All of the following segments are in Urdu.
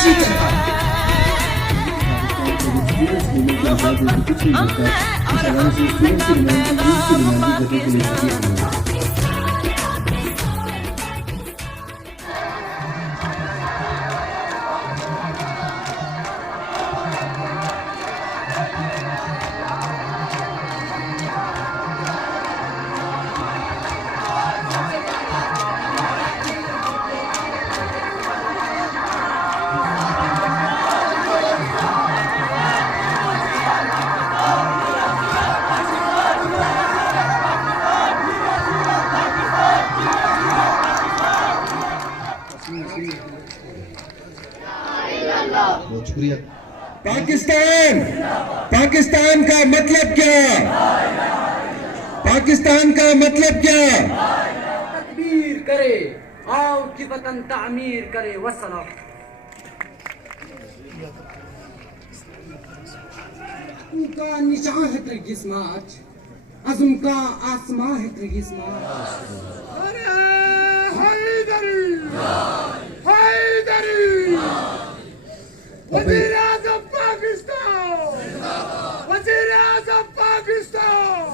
اسی طرح بہت شکریہ. پاکستان کا مطلب کیا؟ پاکستان کا مطلب کیا؟ تکبیر کرے آؤ کہ وطن تعمیر کرے. والسلام. عزم کا نشاں ہے ترگیس مارچ، عزم کا آسماں ہے ترگیس مارچ. وزیر اعظم پاکستان، وزیر اعظم پاکستان.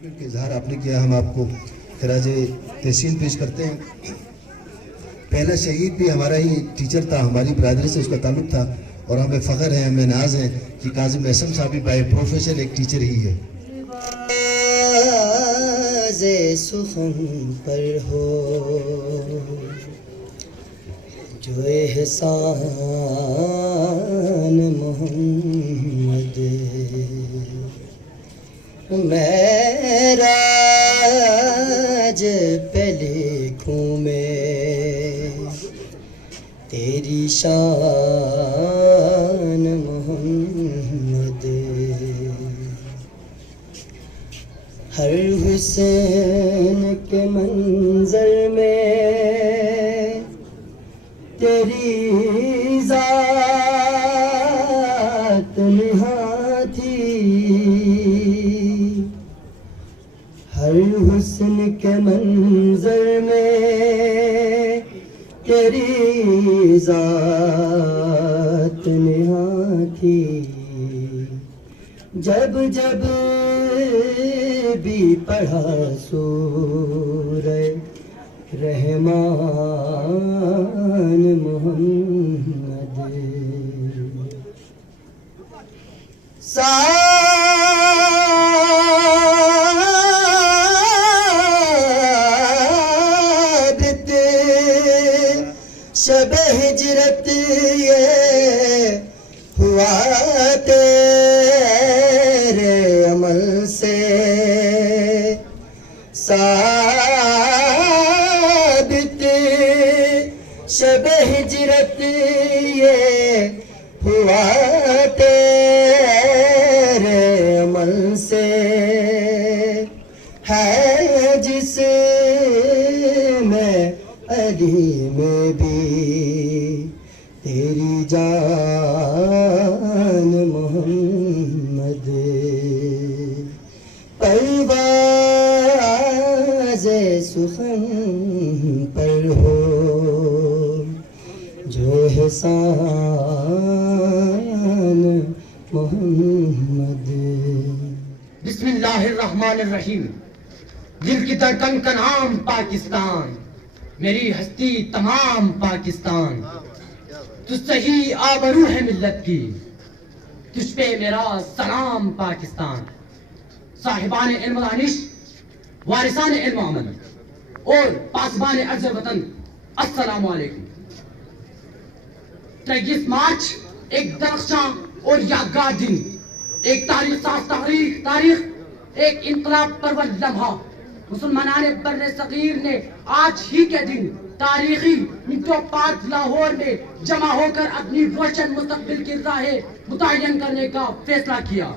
کا اظہار آپ نے کیا، ہم آپ کو خراج تحسین پیش کرتے ہیں. پہلا شہید بھی ہمارا ہی ٹیچر تھا، ہماری برادری سے اس کا تعلق تھا، اور ہمیں فخر ہے، ہمیں ناز ہے کہ کاظم احسن صاحب بھی بائی پروفیشن ایک ٹیچر ہی ہے. سخن پر ہو جو احسان محمد، میرا پہ لکھوں میں تیری شان محمد. ہر حسین کے منظر میں تیری ذات نہاں تھی. ہر حسن کے منظر میں تیری ذات نہاں تھی. جب جب بھی پڑھا سورہ رحمان محمد، ثابت شب ہجرت یہ ہوا تیرے عمل سے. ثابت شب ہجرت یہ ہوا تیرے عمل سے. ہے جس میں علی میں بھی تیری جان محمد. پرواز سخن پر ہو جو احسان محمد. بسم اللہ الرحمن الرحیم. دل کی دھڑکن کا نام پاکستان، میری ہستی تمام پاکستان. تجھ سے ہی آبرو ہے ملت کی، تجھ پہ میرا سلام پاکستان. صاحبان علم و دانش، وارثان علم و عمل اور پاسبان عرض وطن، السلام علیکم. 23 مارچ ایک درخشاں اور یادگار دن، ایک تاریخ ساز تاریخ، ایک انقلاب پرور لمحہ. مسلمانان بر صغیر نے آج ہی کے دن تاریخی منٹو پارک لاہور میں جمع ہو کر اپنی روشن مستقبل کی راہ متعین کرنے کا فیصلہ کیا.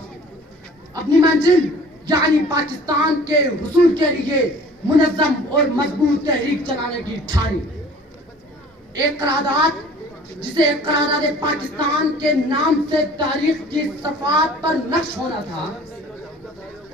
اپنی منزل یعنی پاکستان کے حصول کے لیے منظم اور مضبوط تحریک چلانے کی ٹھانی. ایک قرارداد جسے قرارداد پاکستان کے نام سے تاریخ کی صفحات پر نقش ہونا تھا،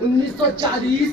1940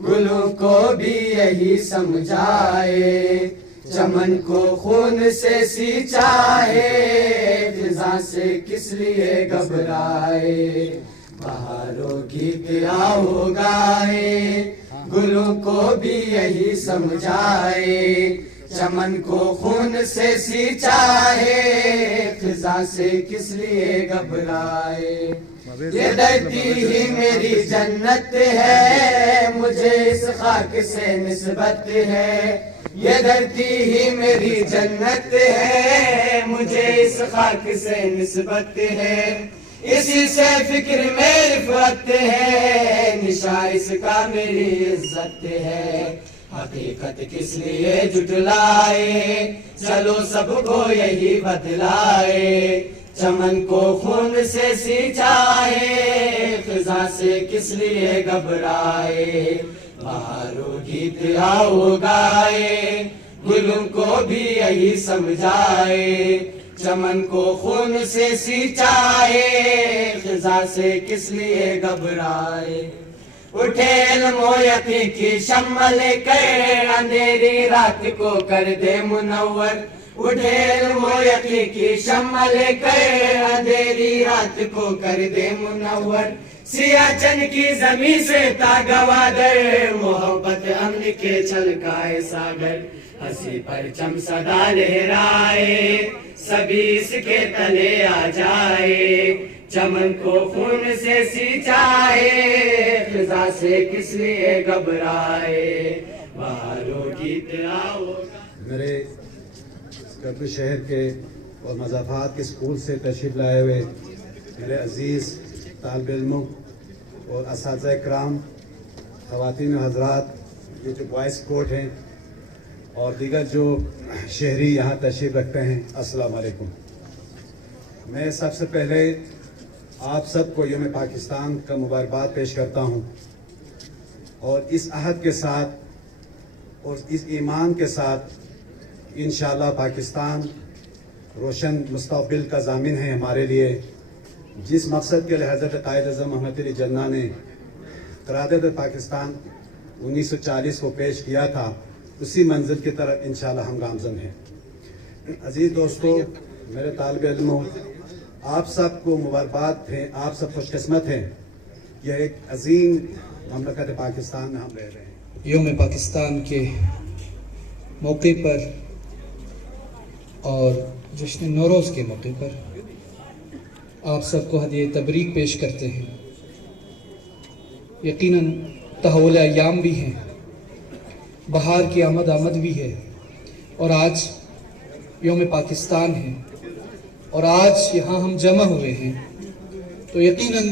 گلوں کو بھی یہی سمجھائے چمن کو خون سے سینچا ہے فضا سے کس لیے گھبرائے بہاروں گیت آؤ گائے گلوں کو بھی یہی سمجھائے چمن کو خون سے سینچا ہے فضا سے کس لیے گھبرائے یہ دھرتی ہی میری جنت ہے مجھے اس خاک سے نسبت ہے یہ دھرتی ہی میری جنت ہے مجھے اس خاک سے نسبت ہے اسی سے فکر میں رفعت ہے نشاں اس کا میری عزت ہے حقیقت کس لیے جھٹلائے چلو سب کو یہی بتلائے چمن کو خون سے سینچا ہے فضا سے کس لیے گھبرائے بہاروں گیت آؤ گائے گلوں کو بھی یہی سمجھائے چمن کو خون سے سینچا ہے فضا سے کس لیے گھبرائے اٹھے علم و یقین کی شمع لے کر اندھیری رات کو کر دے منور اٹھے علم و یقین کی شمع لے کر اندھیری رات کو کر دے منور سیاہ چن کی زمین سے تا گوادر محبت امن کے چھلکائے ساگر ہنسی پرچم صدا لہرائے سبھی اس کے تلے آ جائے چمن کو خون سے سینچا ہے فضا سے کس لیے گھبرائے بہاروں گیت آؤ میرے کرپل شہر کے اور مضافات کے اسکول سے تشریف لائے ہوئے میرے عزیز طالب علموں اور اساتذہ کرام خواتین و حضرات یہ جو بوائز کوٹ ہیں اور دیگر جو شہری یہاں تشریف رکھتے ہیں السلام علیکم میں سب سے پہلے آپ سب کو یوم پاکستان کا مبارکباد پیش کرتا ہوں اور اس عہد کے ساتھ اور اس ایمان کے ساتھ انشاءاللہ پاکستان روشن مستقبل کا ضامن ہے ہمارے لیے جس مقصد کے لیے حضرت قائد اعظم محمد علی جناح نے قرارداد پاکستان 1940 کو پیش کیا تھا اسی منزل کی طرف انشاءاللہ ہم گامزن ہیں عزیز دوستو میرے طالب علموں آپ سب کو مبارکباد ہیں آپ سب خوش قسمت ہیں یہ ایک عظیم مملکت پاکستان میں ہم رہ رہے ہیں یوم پاکستان کے موقع پر اور جشن نوروز کے موقع پر آپ سب کو ہدیہ تبریک پیش کرتے ہیں یقیناً تحول ایام بھی ہیں بہار کی آمد بھی ہے اور آج یوم پاکستان ہے اور آج یہاں ہم جمع ہوئے ہیں تو یقیناً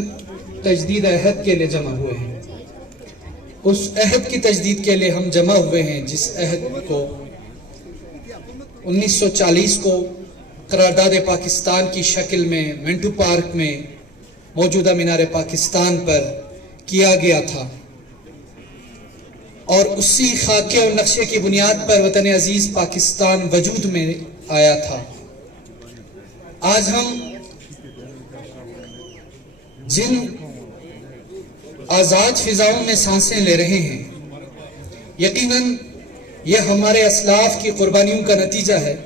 تجدید عہد کے لیے جمع ہوئے ہیں اس عہد کی تجدید کے لیے ہم جمع ہوئے ہیں جس عہد کو 1940 کو قرارداد پاکستان کی شکل میں منٹو پارک میں موجودہ مینار پاکستان پر کیا گیا تھا اور اسی خاکے اور نقشے کی بنیاد پر وطن عزیز پاکستان وجود میں آیا تھا آج ہم جن آزاد فضاؤں میں سانسیں لے رہے ہیں یقیناً یہ ہمارے اسلاف کی قربانیوں کا نتیجہ ہے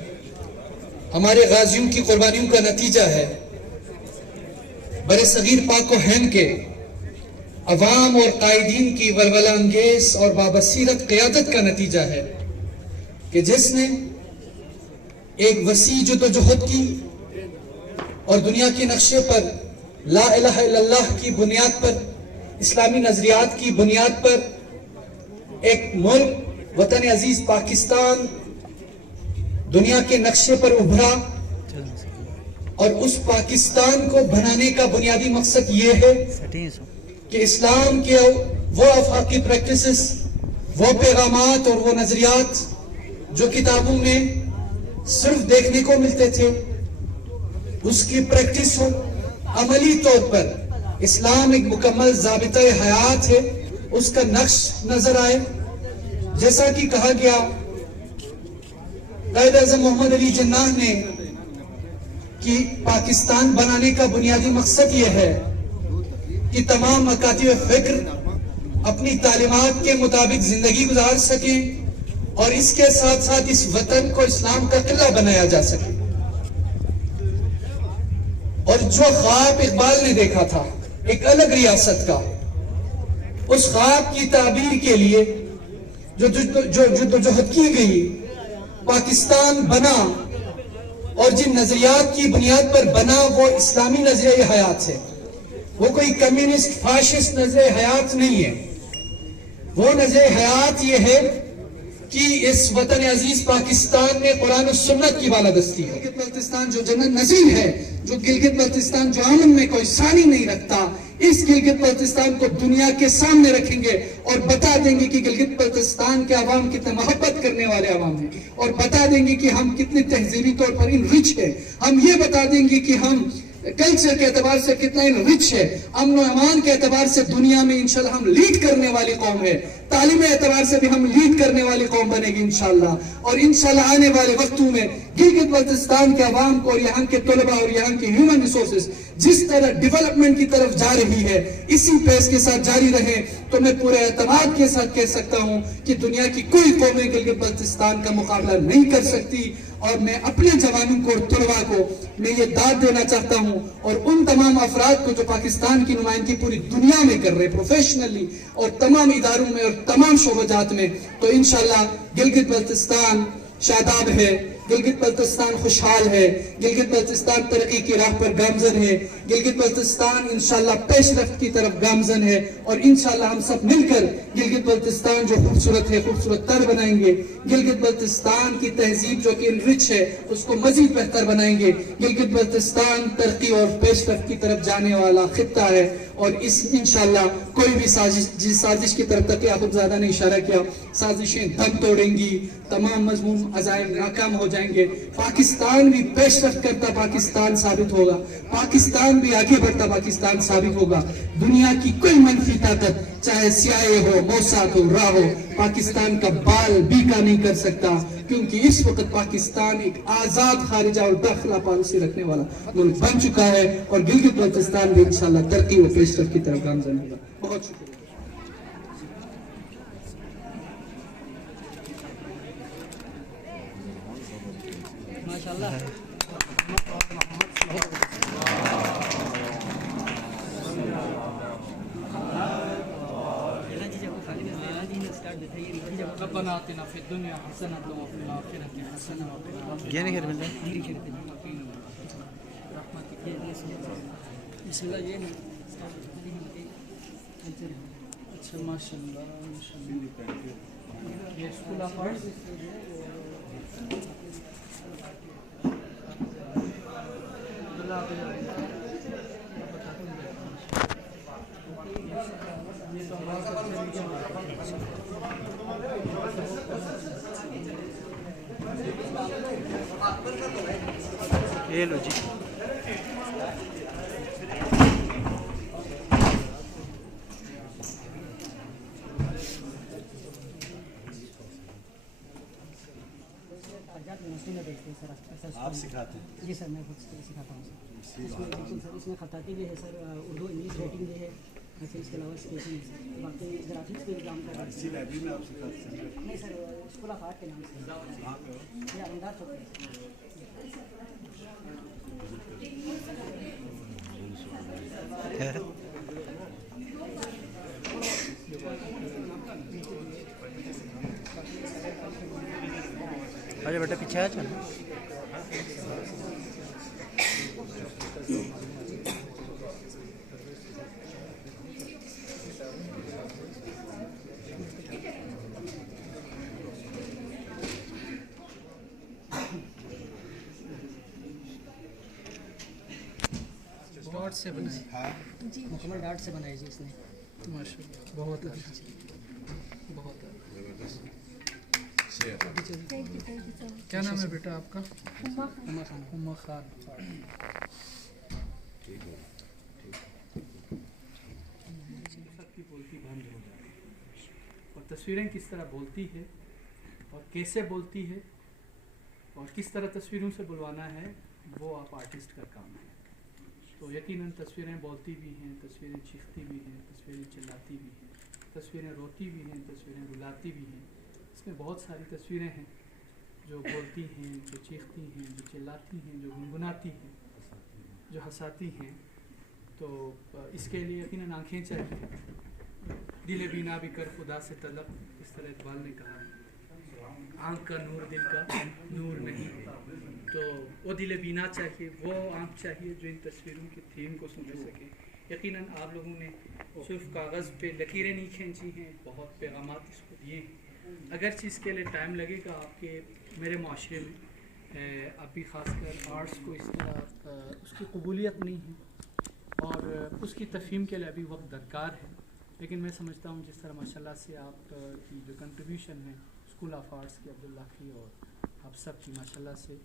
ہمارے غازیوں کی قربانیوں کا نتیجہ ہے برصغیر پاک و ہند کے عوام اور قائدین کی ولولہ انگیز اور بابصیرت قیادت کا نتیجہ ہے کہ جس نے ایک وسیع جدوجہد کی اور دنیا کے نقشے پر لا الہ الا اللہ کی بنیاد پر اسلامی نظریات کی بنیاد پر ایک ملک وطن عزیز پاکستان دنیا کے نقشے پر ابھرا اور اس پاکستان کو بنانے کا بنیادی مقصد یہ ہے کہ اسلام کے وہ افاقی پریکٹسز وہ پیغامات اور وہ نظریات جو کتابوں میں صرف دیکھنے کو ملتے تھے اس کی پریکٹس ہو عملی طور پر اسلام ایک مکمل ضابطہ حیات ہے اس کا نقش نظر آئے جیسا کہ کہا گیا قائد اعظم محمد علی جناح نے کہ پاکستان بنانے کا بنیادی مقصد یہ ہے کہ تمام مکاتب فکر اپنی تعلیمات کے مطابق زندگی گزار سکیں اور اس کے ساتھ ساتھ اس وطن کو اسلام کا قلعہ بنایا جا سکے. اور جو خواب اقبال نے دیکھا تھا ایک الگ ریاست کا، اس خواب کی تعبیر کے لیے جو جدوجہد کی گئی، پاکستان بنا اور جن نظریات کی بنیاد پر بنا وہ اسلامی نظریہ حیات ہے. وہ کوئی کمیونسٹ فاشسٹ نظریہ حیات نہیں ہے. وہ نظریہ حیات یہ ہے کہ اس وطن عزیز پاکستان میں قرآن و سنت کی بالادستی ہے. گلگت بلتستان جو جنت نظیر ہے، جو گلگت بلتستان جو امن میں کوئی ثانی نہیں رکھتا، اس گلگت بلتستان کو دنیا کے سامنے رکھیں گے اور بتا دیں گے کہ گلگت بلتستان کے عوام کتنے محبت کرنے والے عوام ہیں، اور بتا دیں گے کہ ہم کتنے تہذیبی طور پر انرچ ہیں. ہم یہ بتا دیں گے کہ ہم کلچر کے اعتبار سے کتنا انرچ ہے. امن و امان کے اعتبار سے دنیا میں انشاءاللہ ہم لیڈ کرنے والی قوم ہے. تعلیم اعتبار سے بھی ہم لیڈ کرنے والی قوم بنے گی انشاءاللہ. اور انشاءاللہ آنے والے وقتوں میں گلگت بلتستان کے عوام کو اور یہاں کے طلباء اور یہاں کے ہیومن ریسورسز جس طرح ڈیولپمنٹ کی طرف جا رہی ہے، اسی پیس کے ساتھ جاری رہے تو میں پورے اعتماد کے ساتھ کہہ سکتا ہوں کہ دنیا کی کوئی قومیں گلگت بلتستان کا مقابلہ نہیں کر سکتی. اور میں اپنے جوانوں کو اور طلباء کو میں یہ داد دینا چاہتا ہوں، اور ان تمام افراد کو جو پاکستان کی نمائندگی پوری دنیا میں کر رہے پروفیشنلی اور تمام اداروں میں اور تمام شعبہ جات میں، تو انشاءاللہ گلگت بلتستان شاداب ہے، گلگت بلتستان خوشحال ہے، گلگت بلتستان ترقی کی راہ پر گامزن ہے، گلگت بلتستان انشاءاللہ پیش رفت کی طرف گامزن ہے. اور انشاءاللہ ہم سب مل کر گلگت بلتستان جو خوبصورت ہے خوبصورت تر بنائیں گے. گلگت بلتستان کی تہذیب جو کہ انرچ ہے اس کو مزید بہتر بنائیں گے. گلگت بلتستان ترقی اور پیش رفت کی طرف جانے والا خطہ ہے، اور اس انشاءاللہ کوئی بھی جس سازش کی طرف تک آپ زیادہ نے اشارہ کیا، سازشیں دم توڑیں گی، تمام مضمون عزائم ناکام ہو جائیں گے. پاکستان بھی پیش رفت کرتا پاکستان ثابت ہوگا، پاکستان بھی آگے بڑھتا پاکستان ثابت ہوگا. دنیا کی کوئی منفی طاقت چاہے CIA ہو، موساد ہو، را ہو، پاکستان کا بال بیکا نہیں کر سکتا، کیونکہ اس وقت پاکستان ایک آزاد خارجہ اور داخلہ پالیسی رکھنے والا ملک بن چکا ہے. اور گلگت بلتستان بھی انشاءاللہ ترقی و پیش رفت کی طرف گامزن ہوگا. بہت شکریہ. ربنا آتنا في الدنيا حسنة وفي الآخرة حسنة وقنا عذاب بسم الله جينا. اچھا ماشاء اللہ یہ اسکول آف آرٹس یہ لو جی. آپ سکھاتے ہیں؟ جی سر میں خود سکھاتا ہوں سر. بالکل سر اس میں خطاطی بھی ہے سر، اردو انگلش رائٹنگ بھی ہے، پھر اس کے علاوہ اسکیچنگ ہے، باقی گرافکس بھی کام کر رہا ہے. لائبریری میں آپ سکھاتے ہیں؟ نہیں سر، اسکول آف آرٹ کے نام سے یا انداز چوک میں. اچھا بیٹا پیچھے آ جانا. ڈاٹ سے بنائی جی مکمل ڈاٹ سے بنائی جی اس نے. ماشاء اللہ بہت اچھا بہت اچھا. کیا نام ہے بیٹا آپ کا؟ اما خان. بولتی بند ہو جائے اور تصویریں کس طرح بولتی ہے اور کیسے بولتی ہے اور کس طرح تصویروں سے بلوانا ہے وہ آپ آرٹسٹ کا کام ہے. تو یقیناً تصویریں بولتی بھی ہیں، تصویریں چیختی بھی ہیں، تصویریں چلاتی بھی ہیں، تصویریں روتی بھی ہیں، تصویریں رلاتی بھی ہیں. اس میں بہت ساری تصویریں ہیں جو بولتی ہیں، جو چیختی ہیں، جو چلاتی ہیں، جو گنگناتی ہیں، جو ہنساتی ہیں. تو اس کے لیے یقیناً آنکھیں چاہیے. دل بینا بھی کر خدا سے طلب، اس طرح اقبال نے کہا. آنکھ کا نور دل کا نور نہیں ہے. تو وہ دل بینا چاہیے، وہ آنکھ چاہیے جو ان تصویروں کی تھیم کو سمجھ سکے. یقیناً آپ لوگوں نے صرف کاغذ پہ لکیریں نہیں کھینچی ہیں، بہت پیغامات اس کو دیے ہیں. اگرچہ اس کے لیے ٹائم لگے گا آپ کے میرے معاشرے میں ابھی خاص کر آرٹس کو اس طرح اس کی قبولیت نہیں ہے اور اس کی تفہیم کے لیے ابھی وقت درکار ہے. لیکن میں سمجھتا ہوں جس طرح ماشاءاللہ سے آپ کی جو کنٹریبیوشن ہے اسکول آف آرٹس کی، عبداللہ کی اور آپ سب کی ماشاءاللہ سے،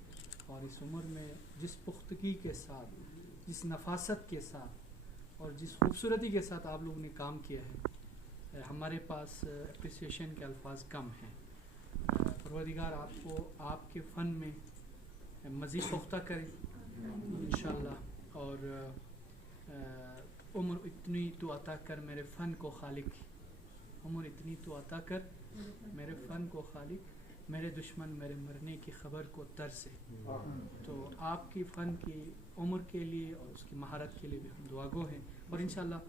اور اس عمر میں جس پختگی کے ساتھ، جس نفاست کے ساتھ اور جس خوبصورتی کے ساتھ آپ لوگوں نے کام کیا ہے، ہمارے پاس اپریسیشن کے الفاظ کم ہیں. پروردگار آپ کو آپ کے فن میں مزید پختہ کرے انشاءاللہ، اور عمر اتنی تو عطا کر میرے فن کو خالق، عمر اتنی تو عطا کر میرے فن کو خالق، میرے دشمن میرے مرنے کی خبر کو ترسے. تو آپ کی فن کی عمر کے لیے اور اس کی مہارت کے لیے بھی ہم دعا گو ہیں. اور انشاءاللہ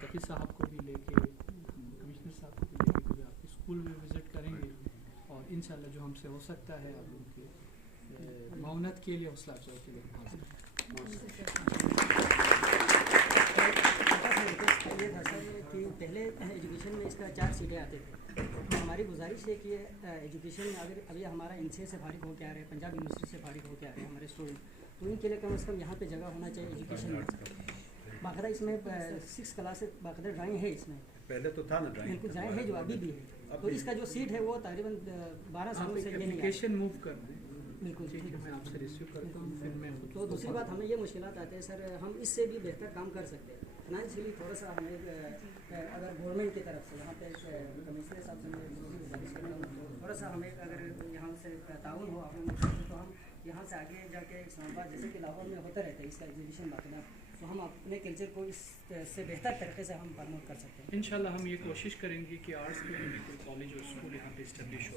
تقی صاحب کو بھی لے کے، کمشنر صاحب کو بھی لے کے کبھی آپ کے اسکول میں وزٹ کریں گے، اور انشاءاللہ جو ہم سے ہو سکتا ہے آپ لوگوں کے معاونت کے لیے، حوصلہ افزائی کے لیے حاضر ہیں. یہ تھا سر کہ پہلے ایجوکیشن میں اس کا 4 سیٹیں آتے تھے. ہماری گزارش ہے کہ ایجوکیشن میں اگر ابھی ہمارا انسے سے فارغ ہو کے آ رہے ہیں، پنجاب یونیورسٹی سے فارغ ہو کے آ رہے ہیں ہمارے اسٹوڈنٹ، تو ان کے لیے کم از کم یہاں پہ جگہ ہونا چاہیے ایجوکیشن میں. باقاعدہ اس میں 6 کلاس باقاعدہ ڈرائنگ ہے. اس میں پہلے تو تھا نا ڈرائنگ، بالکل ڈرائنگ ہے جو ابھی بھی ہے. تو اس کا جو سیٹ ہے وہ تقریباً 12 سالوں سے یہ نہیں ہے. اپلیکیشن موو کر دیں. بالکل ٹھیک ہے، میں آپ سے ریسیو کرتا ہوں. پھر میں تو دوسری بات ہمیں یہ مشکلات آتے ہیں سر، ہم اس سے بھی بہتر کام کر سکتے ہیں. فائنینشلی تھوڑا سا ہمیں اگر گورنمنٹ کی طرف سے یہاں پہ کمشنر صاحب سے میں گزارش کرتا ہوں، تھوڑا سا ہمیں اگر یہاں سے تعاون ہو آپ لوگوں سے، تو ہم یہاں سے آگے جا کے اسلام آباد جیسے کہ لاہور میں ہوتا رہتا ہے اس کا ایگزیبیشن باقاعدہ، تو ہم اپنے کلچر کو اس سے بہتر طریقے سے ہم پروموٹ کر سکتے ہیں. انشاءاللہ ہم یہ کوشش کریں گے کہ آرٹس کے لیے کوئی کالج اور اسکول یہاں پہ اسٹیبلش ہو.